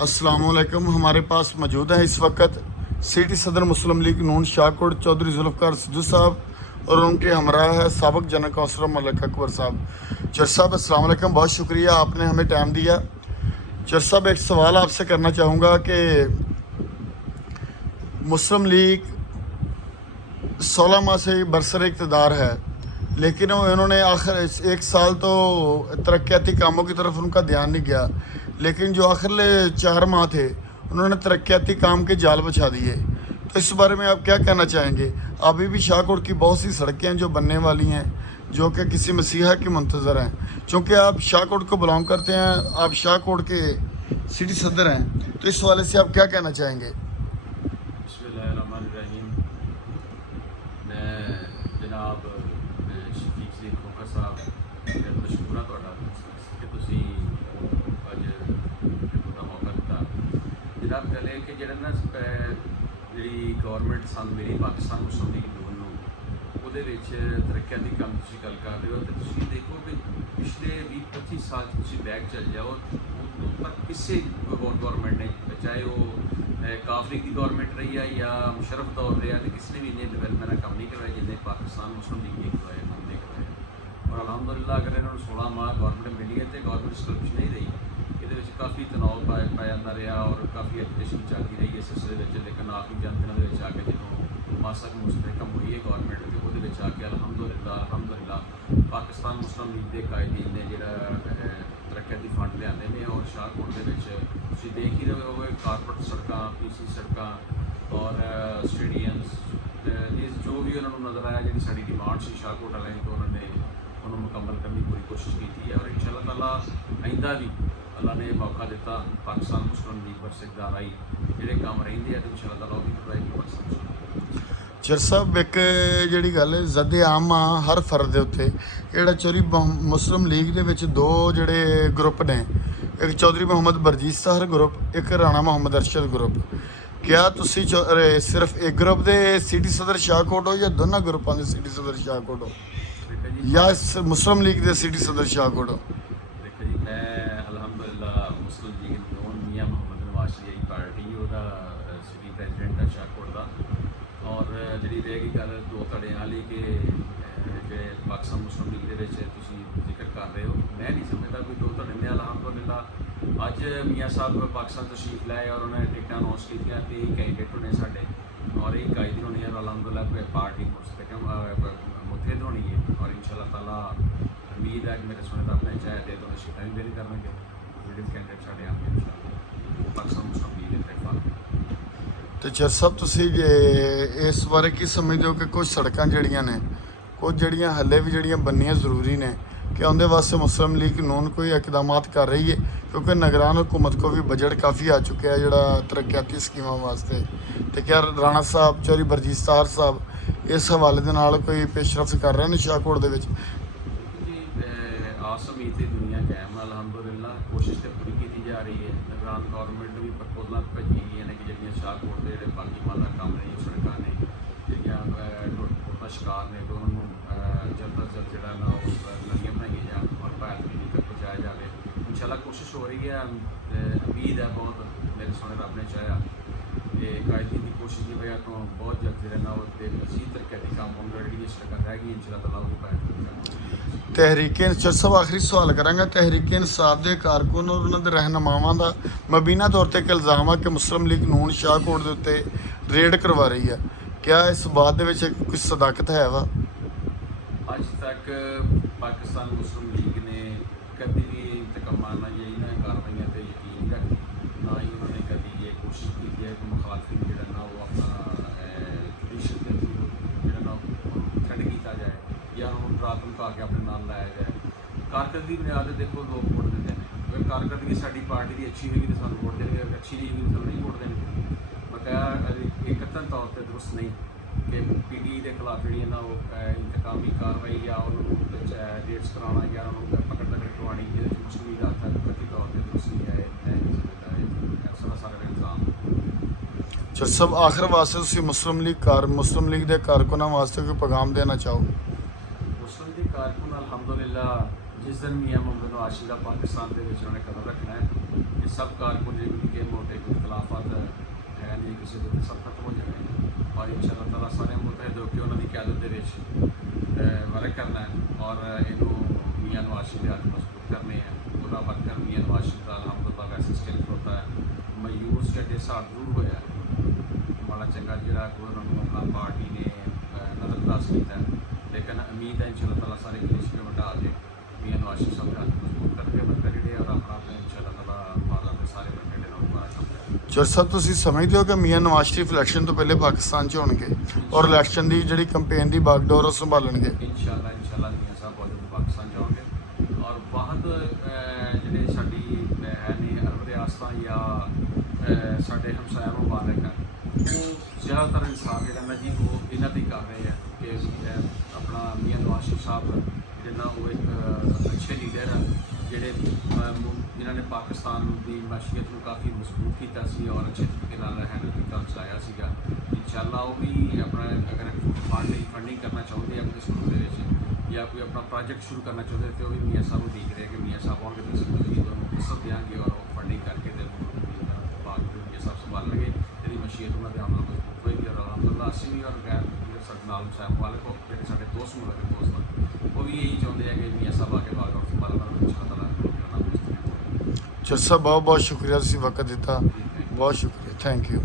अस्सलामुअलैकुम। हमारे पास मौजूद है इस वक्त सिटी सदर मुस्लिम लीग नून शाहकोट चौधरी जुल्फ़कार सिद्धू साहब और उनके हमराह है साबिक जनरल कौंसलर मलिक अकबर साहब। चर साहब अस्सलामुअलैकुम, बहुत शुक्रिया आपने हमें टाइम दिया। चर साहब, एक सवाल आपसे करना चाहूँगा कि मुस्लिम लीग 16 माह से बरसर इक़्तिदार है, लेकिन इन्होंने आखिर एक साल तो तरक्याती कामों की तरफ उनका ध्यान नहीं गया, लेकिन जो आखिर 4 माह थे उन्होंने तरक्याती काम के जाल बिछा दिए। तो इस बारे में आप क्या कहना चाहेंगे? अभी भी शाहकोट की बहुत सी सड़कें जो बनने वाली हैं जो कि किसी मसीहा की मुंतज़र हैं। चूँकि आप शाहकोट को बिलोंग करते हैं, आप शाहकोट के सिटी सदर हैं, तो इस हवाले से आप क्या कहना चाहेंगे? बिस्मिल्लाहिर्रहमानिर्रहीम। मैं जनाब शफीक जी खोखर साहब बहुत मशहूर हाँ ਤੁਹਾਡਾ कि ਤੁਸੀਂ ਅੱਜ ਦਾ ਮੌਕਾ ਦਿੱਤਾ। ਜਨਾਬ ਗੱਲ ਇਹ ਕਿ ਜਿਹੜਾ ਨਾ ਜਿਹੜੀ ਗਵਰਨਮੈਂਟ ਸਾਨੂੰ ਮੇਰੀ ਪਾਕਿਸਤਾਨ ਮੁਸਲਿਮ ਲੀਗ ਨੂਨ ਨੂੰ ਉਹਦੇ ਵਿੱਚ ਤਰੱਕੀਆਂ ਦੀ ਕੰਮ ਤੁਸੀਂ ਗੱਲ ਕਰ ਰਹੇ ਹੋ, ਤੇ ਤੁਸੀਂ ਦੇਖੋ ਕਿ ਪਿਛਲੇ 20-25 ਸਾਲ ਤੁਸੀਂ ਬੈਕ ਚੱਲ ਜਾਓ ਪਰ ਕਿਸੇ ਹੋਰ ਗਵਰਨਮੈਂਟ ਨੇ, ਚਾਹੇ ਉਹ ਕਾਫਰੀ की गवर्नमेंट रही है या मुशरफ दौर रहा है, तो किसी ने भी इन्हें डिवेलपमेंट का काम नहीं करवाया जिन्हें पाकिस्तान मुस्लिम लीग ने करवाया, हम नहीं करवाया। और अलहमदुलिल्लाह अगर इन्होंने 16 माह गवर्नमेंट मिली है तो गवर्नमेंट इस कुछ नहीं रही, ये काफ़ी तनाव पाया जाता रहा और काफ़ी एजुकेशन चलती रही इस सिलसिले में। लेकिन आखिरी चंद दिनों के आके जो मासा मुस्तहकम हुई है गवर्नमेंट तो वो आके अलहमदुलिल्लाह पाकिस्तान मुस्लिम लीग के कायदीन ने जो तरक्याती फंड लिया ने और शाहकोट के देख ही रहे हो कारपेट सड़क पीसी सड़क और स्टेडियम्स जो भी उन्होंने नज़र आया जी साड़ी डिमांड से शाहकोट वाले तो उन्होंने मुकम्मल करने की पूरी कोशिश की है। और इंशाअल्लाह ताला आइंदा भी अल्लाह ने मौका दिता पाकिस्तान मुस्लिम लीग पर सिकदार आई जोड़े काम रेंदे हैं तो इंशाअल्लाह ताला भी करवाएगी पाकिस्तान। चर साहब, एक जी गल ज़द आम आ हर फर्द के उत्ते जोड़ा चौधरी मुस्लिम लीग के दो जोड़े ग्रुप ने, एक चौधरी मोहम्मद बरजीत साहर ग्रुप, एक राणा मोहम्मद अरशद ग्रुप। क्या तुसी सिर्फ एक ग्रुप के सिटी सदर शाहकोट हो या दोनों ग्रुपों के सिटी सदर शाहकोट हो या मुस्लिम लीग के सिटी सदर शाहकोट हो? देखो जी, मैं अलहमदुलिल्लाह मुस्लिम लीग नून मियाँ मोहम्मद नवाज शरीफ पार्टी ਉਹਦਾ सिटी प्रेजिडेंट है शाहकोट का। और जी रहेगी गल दो धड़े वाली कि जो पाकिस्तान मुस्लिम लीग के जिक्र कर रहे हो, मैं नहीं समझता कोई दो धड़े ने। अलहमदुलिल्लाह अज मियाँ साहब पाकिस्तान तशरीफ लाए और उन्होंने टिकट अनाउंस की कि कैंडिडेट होने साढ़े और एक कायदीन होनी है। अलहमदुलिल्लाह पार्टी मुस्तहकम मुतहद होनी है और इंशाअल्लाह ताला उम्मीद है कि मेरे सुने तो अपने चाहे दे तो सीटें भी बेल करेंगे जो कैंडिडेट साढ़े आएंगे इंशाअल्लाह पाकिस्तान मुस्लिम लीग के प्लेटफार्म। तो चर साहब, तुसी इस बारे की समझते हो कि कुछ सड़क जड़ियाँ ने कुछ जड़ियाँ हले भी जड़ियाँ बननियाँ जरूरी ने कि उनके वास्ते मुस्लिम लीग नून कोई इकदाम कर रही है? क्योंकि निगरान हुकूमत को भी बजट काफ़ी आ चुका है जोड़ा तरक्याती स्कीमों वास्ते। तो क्या राणा साहब चौधरी बरजीत साहर साहब इस हवाले के नाल कोई पेशरफ कर रहे हैं शाहकोट के? आस उम्मीद की दुनिया कायम है अलहमदुलिल्लाह, कोशिश तो पूरी की जा रही है। निगरान गवर्नमेंट भी प्रपोजल भेजी गई ने कि जो शाहकोट के जोड़े बाकी माला काम ने सड़क ने टुट का शिकार ने तो उन्होंने जल्द अज जल्द जो नवियाँ बनाई जाए और भारत तक पहुँचाया जाए। इंशाअल्लाह कोशिश हो रही है, उम्मीद है बहुत मेरे सोने रब ने चाहा कि कायदीन की कोशिश की वजह तो बहुत जल्द जो मजीद तरक्याती काम होंगे जी सड़क रह गई इंशाअल्लाह ताला वो पाया। तहरीक चर साहब, आखिरी सवाल करांगा। तहरीक इंसाफ के कारकुन और उन्होंने रहनुमावां का मबीना तौर पर एक इल्ज़ाम है कि मुस्लिम लीग नून शाहकोट के उत्ते रेड करवा रही है। क्या इस बात के कुछ सदाकत है वा? अज तक पाकिस्तान मुस्लिम लीग ने कभी भी इंतकामाना या इन कार्रवाइयों पर यकीन नहीं रखी, ना ही उन्होंने कभी ये कोशिश की है कि मुखालफी जो वो अपना जुडिशल के थ्रू जो थ्रेड किया जाए या उन्होंने रात को आके अपने नाम लाया जाए। कारकर्दगी बुनियाद देखो लोग वोट देते हैं, अगर कारकर्दगी साड़ी पार्टी की अच्छी होगी तो सू वोट देंगे, अगर अच्छी नहीं होगी तो नहीं वोट देंगे। बकाया एक कथन तौर पर दुरुस्त नहीं कि PTI के खिलाफ जी इंतकामी कार्रवाई या रेड्स कराना या पकड़ तकड़ करवानी मुस्लिम लीग हाथ है कथित तौर पर दुरुस्त नहीं है सारा इल्ज़ाम। चर साहब, आखिर वास्ते मुस्लिम लीग के कारकुनां वास्ते कोई पैगाम देना चाहो? मुस्लिम लीग कारकुन अलहमदुलिल्लाह जिस दिन मियाँ मोहम्मद नवाज शरीफ पाकिस्तान के उन्होंने कदम रखना है ਇਹ ਸਭ ਕਾਰਕੁਨ ਜਿਹੜੇ ਨਿੱਕੇ ਮੋਟੇ ਕੋਈ ਖਿਲਾਫਤ ਹੈ ਨਹੀਂ ਕਿਸੇ ਦੇ, ਸਭ ਖਤਮ ਹੋ ਜਾਣੇ ਔਰ ਇਨਸ਼ਾਅੱਲਾ ਤਾਲਾ ਸਾਰੇ ਮੁਤਹਿਦ ਹੋ ਕੇ ਉਹਨਾਂ ਦੀ ਕਿਆਦਤ ਦੇ ਵਿੱਚ ਵਰਕ ਕਰਨਾ ਹੈ ਔਰ ਇਹਨੂੰ ਮੀਆਂ ਨਵਾਜ਼ ਸ਼ਰੀਫ ਦੇ ਹੱਥ ਮਜ਼ਬੂਤ ਕਰਨੇ ਹੈ। ਉਹਦਾ ਵਰਕਰ ਮੀਆਂ ਨਵਾਜ਼ ਸ਼ਰੀਫ ਦਾ ਅਲਹਮਦੁਲਿਲਾ ਵੈਸੇ ਸਟਿਲ ਖਲੋਤਾ ਹੈ। ਮਾਯੂਸ ਜਿਹੜੇ ਸਾਲ ਜ਼ਰੂਰ ਹੋਇਆ ਮਾੜਾ ਚੰਗਾ ਜਿਹੜਾ ਕੋਈ ਉਹਨਾਂ ਨੂੰ ਆਪਣਾ ਪਾਰਟੀ ਨੇ ਨਜ਼ਰਅੰਦਾਜ਼ ਕੀਤਾ ਹੈ, ਲੇਕਿਨ ਉਮੀਦ ਹੈ ਇਨਸ਼ਾਅੱਲਾ ਤਾਲਾ ਸਾਰੇ ਕਲੇਸ਼ ਵਟਾ ਕੇ ਮੀਆਂ ਨਵਾਜ਼ ਸ਼ਰੀਫ ਸਾਹਿਬ ਦੇ ਹੱਥ ਮਜ਼ਬੂਤ ਕਰਕੇ ਵਰਕਰ ਜਿਹੜੇ ਔਰ ਆਪਣਾ ਇਨਸ਼ਾਅੱਲਾ ਤਾਲਾ ਮਾਲਾ ਦੇ ਸਾਰੇ ਵਰਕਰ ਜਿਹੜੇ ਨਾਲ ਦੁਬਾਰਾ ਕੰਮ ਕरेंगे। ਚਰ ਸਾਹਿਬ ਤੁਸੀਂ ਸਮਝਦੇ ਹੋ ਕਿ ਮੀਆਂ ਨਵਾਜ਼ ਸ਼ਰੀਫ ਇਲੈਕਸ਼ਨ ਤੋਂ ਪਹਿਲੇ ਪਾਕਿਸਤਾਨ 'ਚ ਹੋਣਗੇ ਔਰ ਇਲੈਕਸ਼ਨ ਦੀ ਜਿਹੜੀ ਕੰਪੇਨ ਦੀ ਬਾਗਡੋਰ ਉਹ ਸੰਭਾਲਣਗੇ? इंशाल्लाह मियां साहब बहुत जल्द पाकिस्तान जाओगे और बहुत ਜਿਹੜੇ ਸਾਡੀ ਹੈ ਨੇ ਅਰਬ ਰਿਆਸਤਾਂ ਜਾਂ ਸਾਡੇ ਹਮਸਾਇਆ ਮੁਬਾਰਕ ਹੈ ਉਹ ਜ਼ਿਆਦਾਤਰ ਇਨਸਾਫ ਜਿਹੜਾ ਨਾ ਜੀ ਉਹ ਇਹਨਾਂ ਦੀ ਕਰ ਰਹੇ ਆ ਕਿ ਆਪਣਾ ਮੀਆਂ ਨਵਾਜ਼ ਸ਼ਰੀਫ ਸਾਹਿਬ ਜਿਹੜੇ ਨਾ ਉਹ ਇੱਕ ਅੱਛੇ ਲੀਡਰ ਆ ਜਿਹੜੇ ਜਿਨ੍ਹਾਂ ਨੇ ਪਾਕਿਸਤਾਨ ਦੀ ਮਸ਼ੀਅਤ ਨੂੰ ਕਾਫੀ ਮਜ਼ਬੂਤ ਕੀਤਾ ਸੀ ਔਰ ਅੱਛੇ ਤਰੀਕੇ ਨਾਲ ਹੈਂਡਲ ਕੀਤਾ ਚਲਾਇਆ ਸੀਗਾ। इंशाल्लाह वो भी अपना अगर फंडिंग करना चाहते हैं अपने स्कूल के या कोई अपना प्रोजेक्ट शुरू करना चाहते हैं तो भी मियाँ साहब को देख रहे हैं कि मियाँ साहब आगे तो सब देंगे और फंडिंग करके बाग मियाँ साहब संभाल लेंगे तेरी मशीयत उन्होंने अमल मजबूत होगी और अलहमदुलिल्लाह असी भी और गैर नाल साहब वाले को जो साढ़े दोस्त मुल्क दोस्त वो भी यही चाहते हैं कि मियाँ साहब आगे बाग और संभालना चर साहब बहुत बहुत शुक्रिया तुसीं वक्त दिता, बहुत शुक्रिया, थैंक यू।